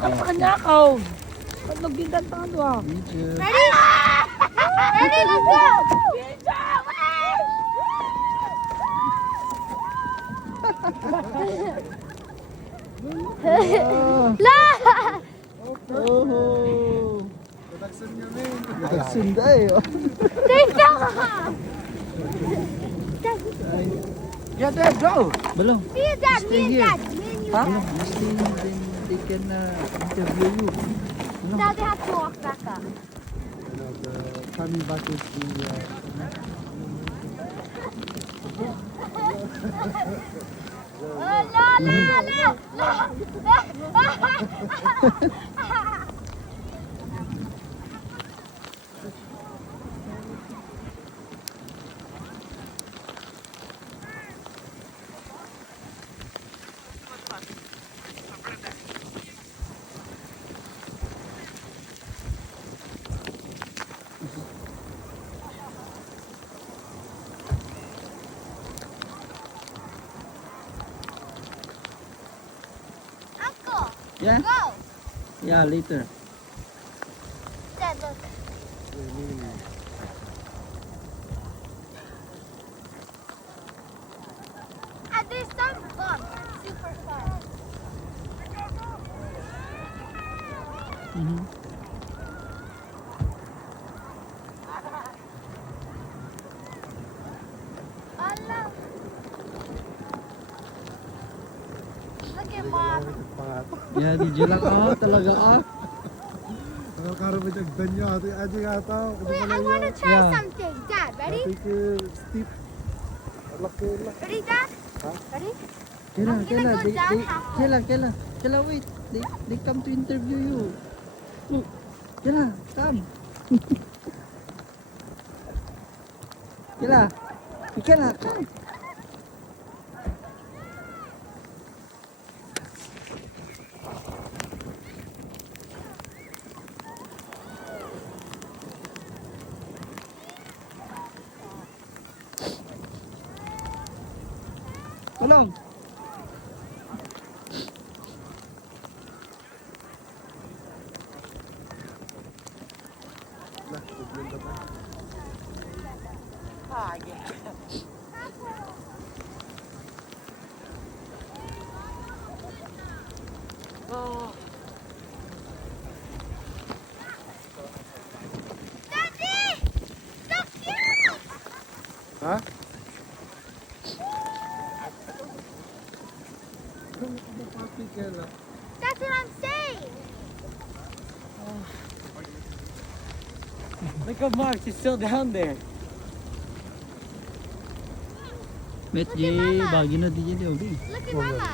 Kanakaw. Ba't nagdidanta ka doon? Ready? Ready, let's go! La! Oh. Taksun tayo. Teka! Yeah, Dad, go. Belum. Me and Dad, me and here. Dad, me and you, Huh? Dad. Mesti then they can interview you. Now they have to walk back up. Coming back is the La la la la! Uncle, Yeah? go! Yeah, later. Dad, look. And there's some bumps. It's super fun. Mhm. Allah. Look at Mom. Yeah, di jelas talaga Kalau macam danya tu aja kata. Wait, I want to try Yeah. something. Dad, ready? Tapi ke steep. Laki lah. Ready, Dad? Huh? Ready? Kela, I'm gonna go down halfway. Kela, wait. They come to interview you. Look, Kela, come. Kela, come. Tolong. Lah, sebelum datang. Daddy! So cute! Hah? Papi Kela. That's what I'm saying. Look at Mark, he's still down there. Met Look je at Mama. bagi na di je dia okay. Look at Mama.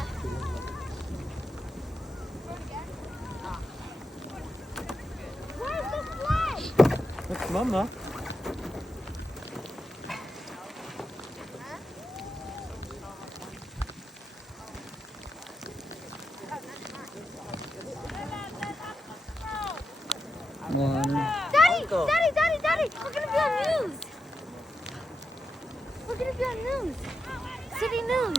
Where's the flag? That's Mama. Wah, Daddy! Daddy! Daddy! Daddy! We're gonna be on news! We're gonna be on news! City news!